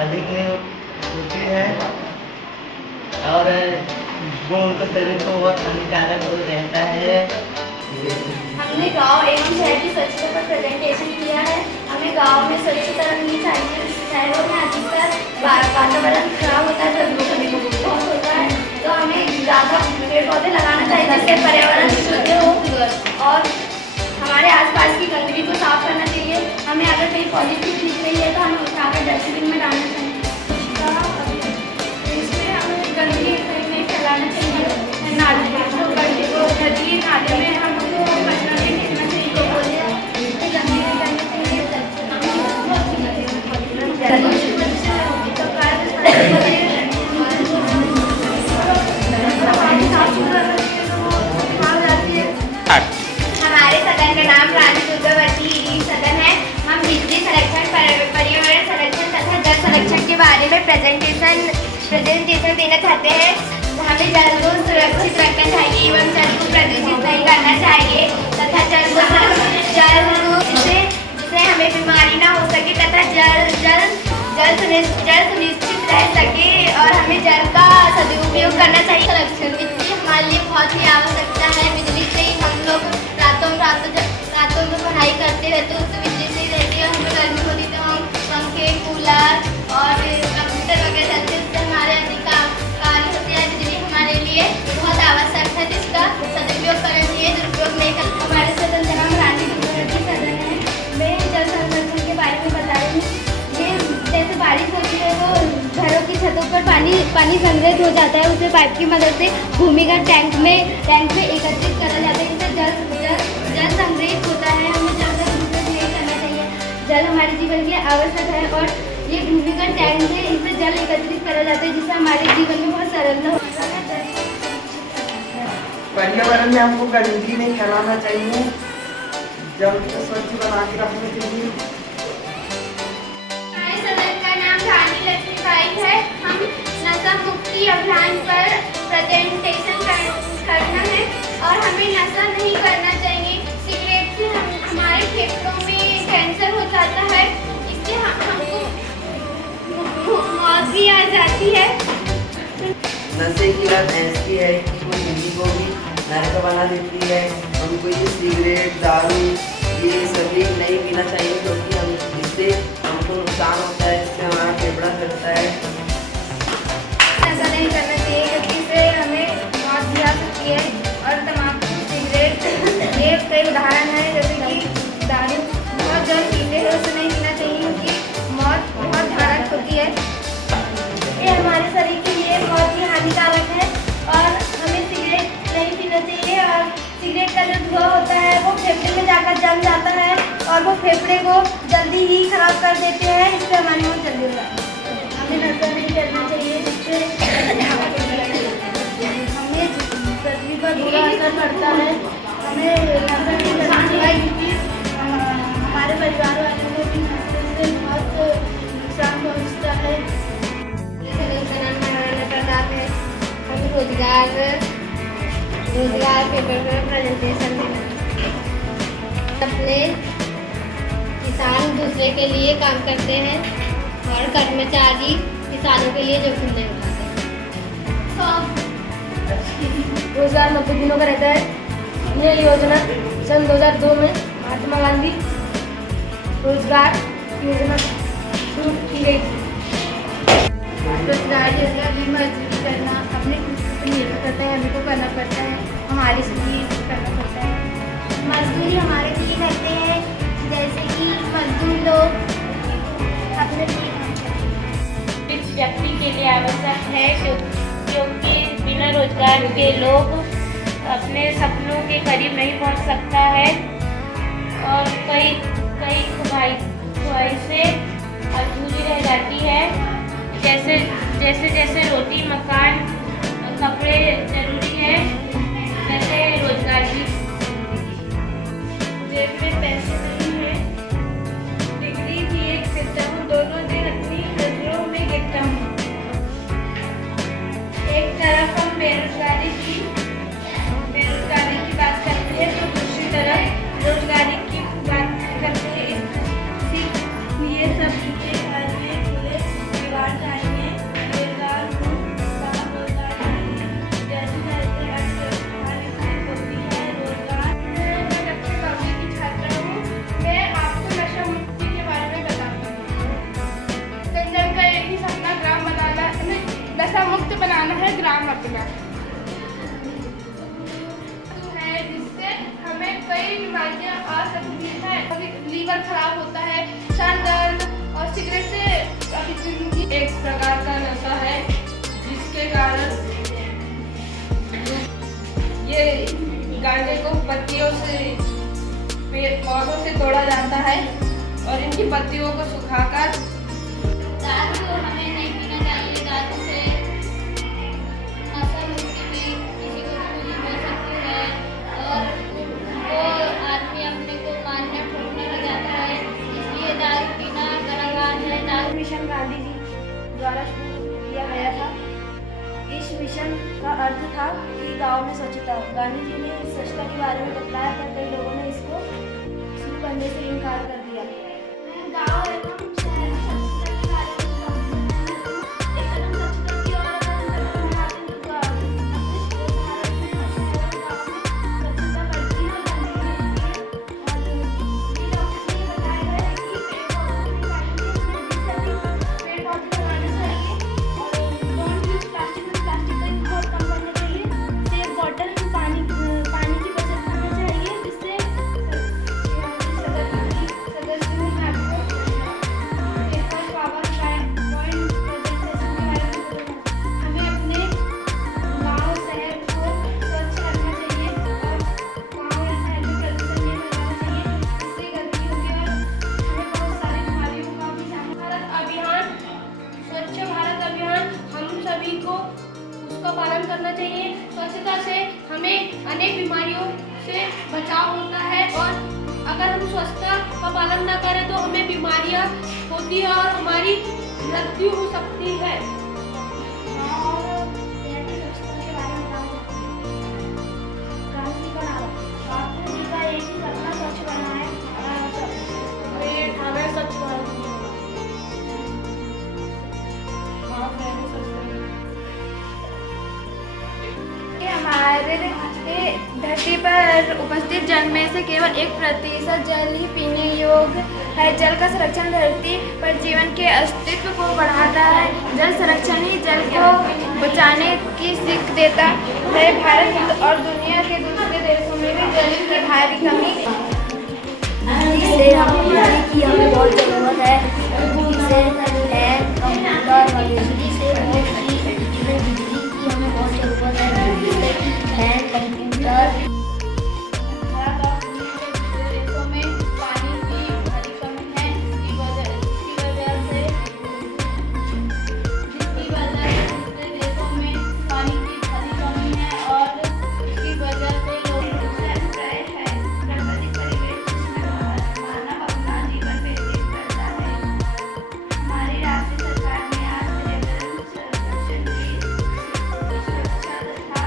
अधिक होती है और वो उनके शरीर को बहुत हानिकारक हो रहता है। हमने गांव एवं शहर की स्वच्छता पर प्रेजेंटेशन किया है। हमें गांव में स्वच्छता रखनी चाहिए। शहरों में अधिकतर वातावरण खराब होता है, प्रदूषण बहुत होता है, तो हमें ज़्यादा पेड़ पौधे लगाना चाहिए जिससे पर्यावरण शुद्ध हो और हमारे आसपास की गंदगी को साफ करना चाहिए। हमें अगर कहीं पॉलिथीन दिख रही है तो हमें उठाकर डस्टबिन में डालना चाहिए। इसमें हमें गंदगी नहीं फैलाना चाहिए। नदी नाले में हमको कचरा नहीं फेंकना चाहिए। हमारे सदन का नाम रानी दुर्गावती सदन है। हम बिजली संरक्षण, पर्यावरण संरक्षण तथा जल संरक्षण के बारे में प्रेजेंटेशन देना चाहते हैं। हमें जल को सुरक्षित रखना चाहिए एवं जल को प्रदूषित नहीं करना चाहिए तथा जिससे हमें बीमारी ना हो सके तथा जल सुनिश्चित रह सके और हमें जल का सदुपयोग करना चाहिए। संरक्षण बिजली हमारे लिए बहुत ही आवश्यकता है। बिजली से ही हम लोग रातों में पढ़ाई करते रहते हैं, उससे बिजली से ही रहती है। हमें गर्मी होती तो हम पंखे, कूलर और कंप्यूटर वगैरह चलते हैं, उससे हमारे अधिक कार्य होते हैं। बिजली हमारे लिए बहुत आवश्यक है जिसका सदुपयोग करना चाहिए, दुरुपयोग नहीं करना। हमारे सदन का नाम रानी दुर्गावती सदन है। मैं जल संरक्षण के बारे में बता रही हूँ। ये जैसे बारिश होती है तो घरों की छतों पर पानी संग्रहित हो जाता है। उसे पाइप की मदद से भूमिगत टैंक में एकत्रित करा जाता है। इससे जल संग्रहित होता है। हमें जल का दुरुपयोग नहीं करना चाहिए। जल हमारे जीवन के आवश्यक है और ये भूमिगत टैंक से इससे जल एकत्रित करा जाता है जिससे हमारे जीवन में बहुत सरलता होता है। पर्यावरण में हमको गंदगी नहीं फैलाना चाहिए, जल को स्वच्छ बना के रखना चाहिए। हमारे सदन का नाम रानी लक्ष्मीबाई है। हम नशा मुक्ति अभियान पर प्रेजेंटेशन करना है और हमें नशा नहीं करना चाहिए। सिगरेट से हमारे फेफड़ों में कैंसर हो जाता है। इससे हमको मौत भी आ जाती है। नशे की लत ऐसी है कि वो जिंदगी को भी नरक बना देती है। हमको ये सिगरेट, दारू ये सभी नहीं पीना चाहिए क्योंकि इससे हमको नुकसान होता है, इससे हमारा फेफड़ा फटता है। ऐसा नहीं करना चाहिए क्योंकि इससे हमें मौत भी आ सकती है। और तम्बाकू, सिगरेट ये कई उदाहरण हैं। जैसे कि दारू बहुत जन पीते हैं, उसे नहीं पीना चाहिए क्योंकि मौत बहुत घातक होती है। ये हमारे शरीर के लिए बहुत ही हानिकारक है और हमें सिगरेट नहीं पीना चाहिए। और सिगरेट का जो धुआं होता है वो फेफड़े में जाकर जम जाता है और वो फेफड़े को जल्दी ही खराब कर देते हैं। इससे हमारी मौत जल्दी हो जाती है। हमें नशा नहीं करना चाहिए जिससे हमें पृथ्वी पर बुरा असर पड़ता है। हमें नशा नहीं करना चाहिए क्योंकि हमारे परिवार वालों को भी नशे से बहुत नुकसान पहुँचता है। हम रोजगार पेपर पर प्रेजेंटेशन देना। अपने किसान दूसरे के लिए काम करते हैं और कर्मचारी किसानों के लिए जोखिम नहीं उठाते। रोजगार 90 दिनों का रहता है। यह योजना सन 2002 में महात्मा गांधी रोजगार योजना शुरू की गई थी। रोजगार जैसे अभी मजदूरी करना अपने खुद पर निर्भर करता है, हमें को करना पड़ता है, हमारे से भी करना पड़ता है। मजदूरी हमारे लिए करते हैं, जैसे कि मजदूर लोग अपने इस व्यक्ति के लिए आवश्यक है क्योंकि बिना रोजगार के लोग अपने सपनों के करीब नहीं पहुंच सकता है और कई ख्वाहिशें अधूरी रह जाती है। जैसे रोटी मकान कपड़े जरूरी है, वैसे रोजगार भी। जेब में पैसे नहीं है, डिग्री भी एक सिद्धा हूँ, दोनों दिन अपनी नजरों में गिरता हूँ। एक तरफ हम बेरोजगारी की बात करते हैं तो दूसरी तरफ रोजगारी की बात करते हैं। ये सब चीजें चाहिए, खुले परिवार चाहिए, बेरोजगार हूँ, साफ रोजगार चाहिए, जैसे अर्थव्यवस्था विकसित होती है रोजगार। मैं कक्षा 9वीं की छात्रा हूँ। मैं आपको नशा मुक्ति के बारे में बताऊंगी। संजय का एक ही सपना ग्राम बनाना, नशा मुक्त बनाना है ग्राम अपना है, जिससे हमें कई बीमारियां आ सकती हैं। लीवर खराब होता है, सर दर्द और सिगरेट से अभी जिंदगी एक प्रकार का नशा है, जिसके कारण ये गांजे को पत्तियों से पौधों से तोड़ा जाता है और इनकी पत्तियों को सुखाकर दारू हमें नहीं पीना चाहिए। दारू से नशा मुक्ति में किसी को गोली मिल सकती है और वो आदमी अपने को मारने ठोकने लग जाता है, इसलिए दारू पीना गुनाहगार है। दारू मिशन गांधी जी द्वारा शुरू किया गया था। इस मिशन का अर्थ था कि गांव में स्वच्छता। गांधी जी ने स्वच्छता के बारे में बतलाया, पर कई लोगों ने इसको शुरू करने से इनकार कर दिया। गाँव एवं शहर में स्वच्छता के बारे में एकदम स्वच्छता की ओर स्वच्छता बढ़ती है। पेड़ पौधे लगाने चाहिए और डोंट यूज प्लास्टिक का बहुत कम करना चाहिए। सेव बॉटल में पानी की बचत करना चाहिए, जिससे सदस्य में हमें अपने गाँव शहर को स्वच्छ रखना चाहिए और गाँव या शहर में प्रदूषण नहीं फैलाना चाहिए, इससे गंदगी होगी और हमें बहुत सारी बीमारियों का भी सामना। भारत अभियान, स्वच्छ भारत अभियान, हम सभी को उसका पालन करना चाहिए। स्वच्छता से हमें अनेक बीमारियों से बचाव होता है और अगर हम स्वच्छता का पालन न करें तो हमें बीमारियां होती है और हमारी मृत्यु हो सकती है। हमारे धरती पर उपस्थित जल में से केवल 1% जल ही पीने योग्य है। जल का संरक्षण धरती पर जीवन के अस्तित्व को बढ़ाता है। जल संरक्षण ही जल को बचाने की सीख देता है। भारत और दुनिया के दूसरे देशों में भी जल की भारी कमी जिससे हमें बहुत जरूरत है। जिससे है कंप्यूटर बिजली से बिजली की हमें बहुत जरूरत है। है कंप्यूटर। भारत और दुनिया के दूसरे देशों में पानी की भारी कमी है, जिसकी वजह से दूसरे देशों में पानी की भारी कमी है और इसकी वजह से लोग है प्राकृतिक परिवेश जिसमें मानव अपना जीवन व्यतीत करता है। हमारी राज्य सरकार ने आज पर्यावरण संरक्षण की सुरक्षा तथा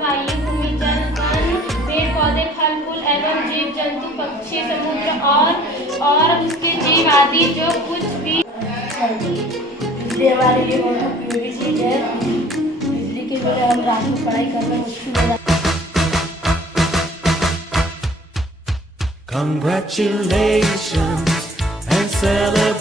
वायु, भूमि, जल, वन, पेड़ पौधे, फल फूल एवं जीव जंतु, पक्षी, समुद्र और उसके जीव आदि जो कुछ भी। बिजली हमारे लिए बहुत उपयोगी चीज है। बिजली के बिना रात में पढ़ाई करना मुश्किल हो जाता है। Congratulations and celebrate.